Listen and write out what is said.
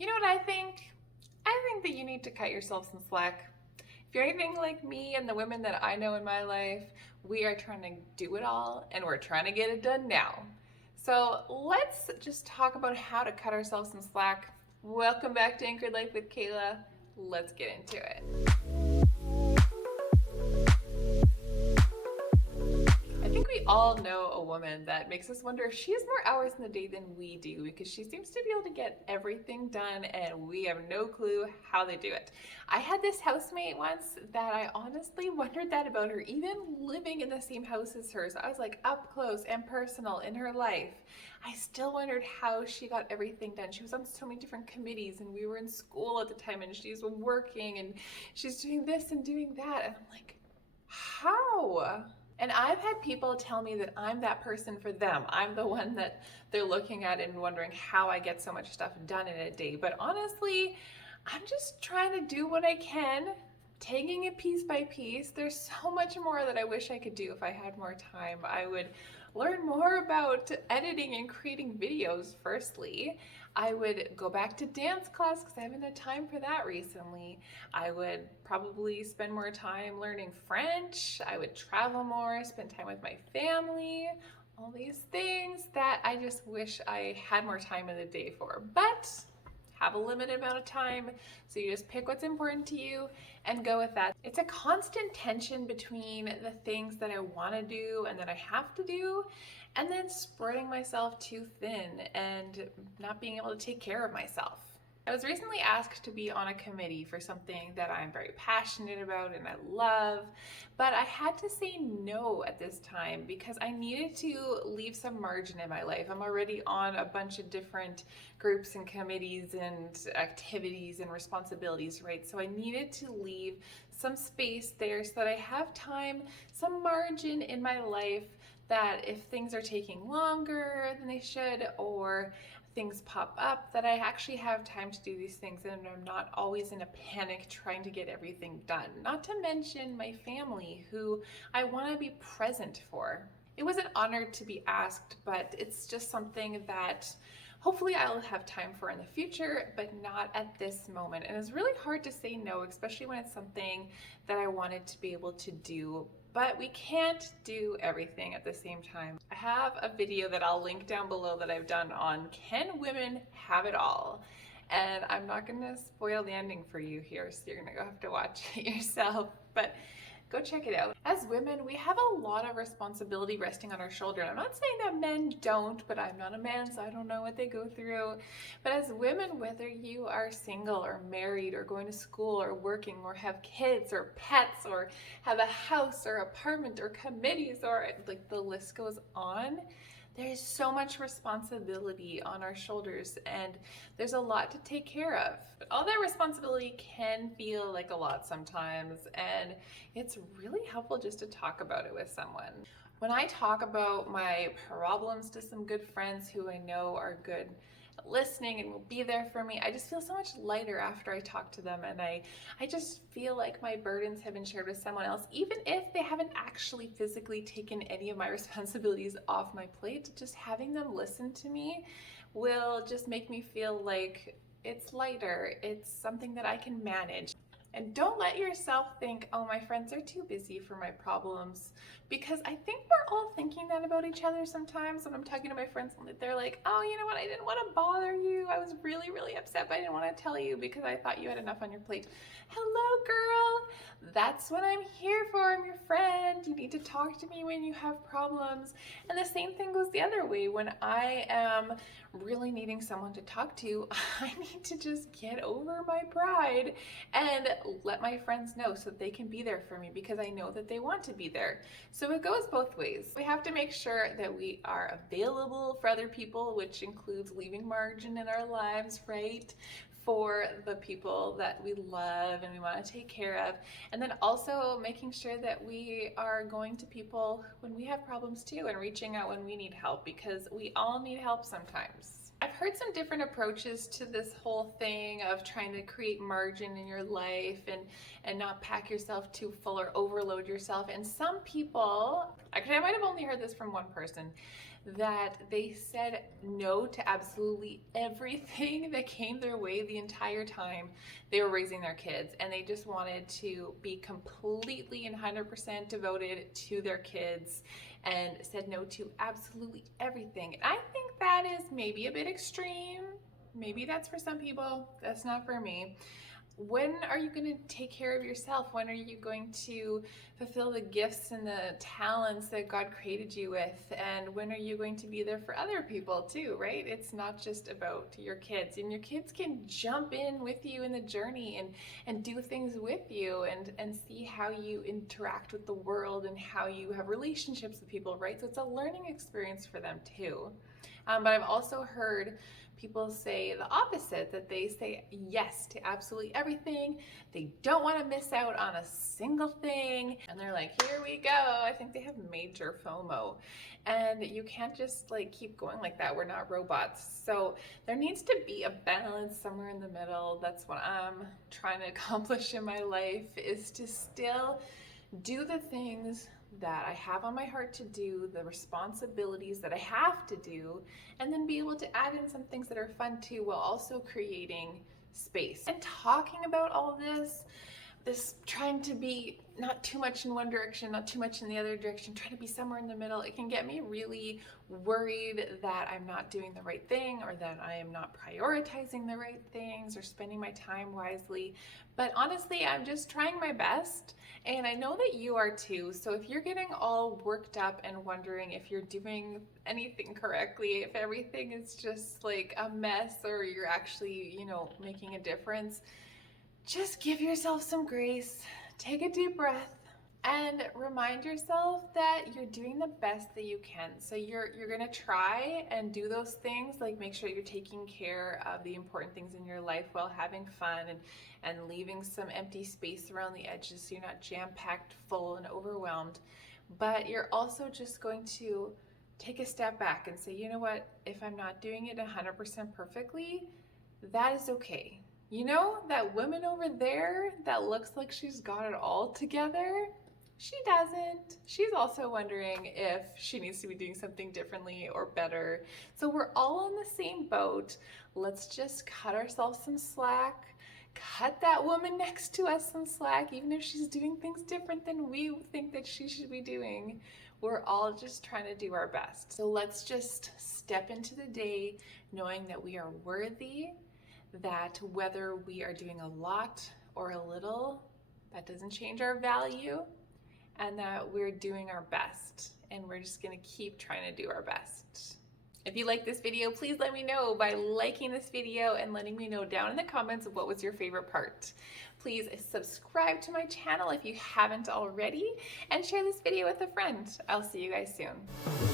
You know what I think? I think that you need to cut yourself some slack. If you're anything like me and the women that I know in my life, we are trying to do it all and we're trying to get it done now. So let's just talk about how to cut ourselves some slack. Welcome back to Anchored Life with Kayla. Let's get into it. I think we all know a woman that makes us wonder if she has more hours in the day than we do because she seems to be able to get everything done and we have no clue how they do it. I had this housemate once that I honestly wondered that about her, even living in the same house as her. So I was like up close and personal in her life. I still wondered how she got everything done. She was on so many different committees and we were in school at the time and she's working and she's doing this and doing that. And I'm like, how? And I've had people tell me that I'm that person for them. I'm the one that they're looking at and wondering how I get so much stuff done in a day. But honestly, I'm just trying to do what I can, taking it piece by piece. There's so much more that I wish I could do if I had more time. I would learn more about editing and creating videos, firstly. I would go back to dance class because I haven't had time for that recently. I would probably spend more time learning French. I would travel more, spend time with my family, all these things that I just wish I had more time in the day for. But have a limited amount of time, so you just pick what's important to you and go with that. It's a constant tension between the things that I want to do and that I have to do, and then spreading myself too thin and not being able to take care of myself. I was recently asked to be on a committee for something that I'm very passionate about and I love, but I had to say no at this time because I needed to leave some margin in my life. I'm already on a bunch of different groups and committees and activities and responsibilities, right? So I needed to leave some space there so that I have time, some margin in my life that if things are taking longer than they should or things pop up, that I actually have time to do these things and I'm not always in a panic trying to get everything done. Not to mention my family, who I want to be present for. It was an honor to be asked, but it's just something that hopefully I'll have time for in the future, but not at this moment. And it's really hard to say no, especially when it's something that I wanted to be able to do, but we can't do everything at the same time. I have a video that I'll link down below that I've done on Can Women Have It All? And I'm not gonna spoil the ending for you here, so you're gonna go have to watch it yourself, but go check it out. As women, we have a lot of responsibility resting on our shoulder. And I'm not saying that men don't, but I'm not a man, so I don't know what they go through. But as women, whether you are single or married or going to school or working or have kids or pets or have a house or apartment or committees or like the list goes on, there is so much responsibility on our shoulders and there's a lot to take care of. But all that responsibility can feel like a lot sometimes, and it's really helpful just to talk about it with someone. When I talk about my problems to some good friends who I know are good at listening and will be there for me, I just feel so much lighter after I talk to them, and I just feel like my burdens have been shared with someone else, even if they haven't actually physically taken any of my responsibilities off my plate. Just having them listen to me will just make me feel like it's lighter, it's something that I can manage. And don't let yourself think, oh, my friends are too busy for my problems, because I think we're all thinking that about each other sometimes. When I'm talking to my friends, they're like, oh, you know what, I didn't want to bother you. I was really, really upset, but I didn't want to tell you because I thought you had enough on your plate. Hello, girl. That's what I'm here for. I'm your friend. You need to talk to me when you have problems. And the same thing goes the other way. When I am really needing someone to talk to, I need to just get over my pride and let my friends know so they can be there for me because I know that they want to be there. So it goes both ways. We have to make sure that we are available for other people, which includes leaving margin in our lives, right? For the people that we love and we want to take care of. And then also making sure that we are going to people when we have problems too and reaching out when we need help, because we all need help sometimes. I've heard some different approaches to this whole thing of trying to create margin in your life and not pack yourself too full or overload yourself. And some people, actually I might have only heard this from one person, that they said no to absolutely everything that came their way the entire time they were raising their kids, and they just wanted to be completely and 100% devoted to their kids and said no to absolutely everything. And I think that is maybe a bit extreme. Maybe that's for some people, that's not for me. When are you going to take care of yourself? When are you going to fulfill the gifts and the talents that God created you with? And when are you going to be there for other people too, right? It's not just about your kids. And your kids can jump in with you in the journey and do things with you and see how you interact with the world and how you have relationships with people, right? So it's a learning experience for them too. But I've also heard people say the opposite, that they say yes to absolutely everything. They don't want to miss out on a single thing. And they're like, here we go. I think they have major FOMO. And you can't just like keep going like that. We're not robots. So there needs to be a balance somewhere in the middle. That's what I'm trying to accomplish in my life, is to still do the things that I have on my heart to do, the responsibilities that I have to do, and then be able to add in some things that are fun too, while also creating space. And talking about all this trying to be not too much in one direction, not too much in the other direction, trying to be somewhere in the middle, it can get me really worried that I'm not doing the right thing, or that I am not prioritizing the right things, or spending my time wisely. But honestly, I'm just trying my best, and I know that you are too. So if you're getting all worked up and wondering if you're doing anything correctly, if everything is just like a mess, or you're actually, making a difference, just give yourself some grace, take a deep breath, and remind yourself that you're doing the best that you can. So you're gonna try and do those things, like make sure you're taking care of the important things in your life while having fun, and leaving some empty space around the edges so you're not jam-packed full and overwhelmed. But you're also just going to take a step back and say, you know what, if I'm not doing it 100% perfectly, that is okay. You know, that woman over there that looks like she's got it all together, she doesn't. She's also wondering if she needs to be doing something differently or better. So we're all in the same boat. Let's just cut ourselves some slack. Cut that woman next to us some slack, even if she's doing things different than we think that she should be doing. We're all just trying to do our best. So let's just step into the day knowing that we are worthy, that whether we are doing a lot or a little, that doesn't change our value, and that we're doing our best, and we're just gonna keep trying to do our best. If you like this video, please let me know by liking this video and letting me know down in the comments what was your favorite part. Please subscribe to my channel if you haven't already, and share this video with a friend. I'll see you guys soon.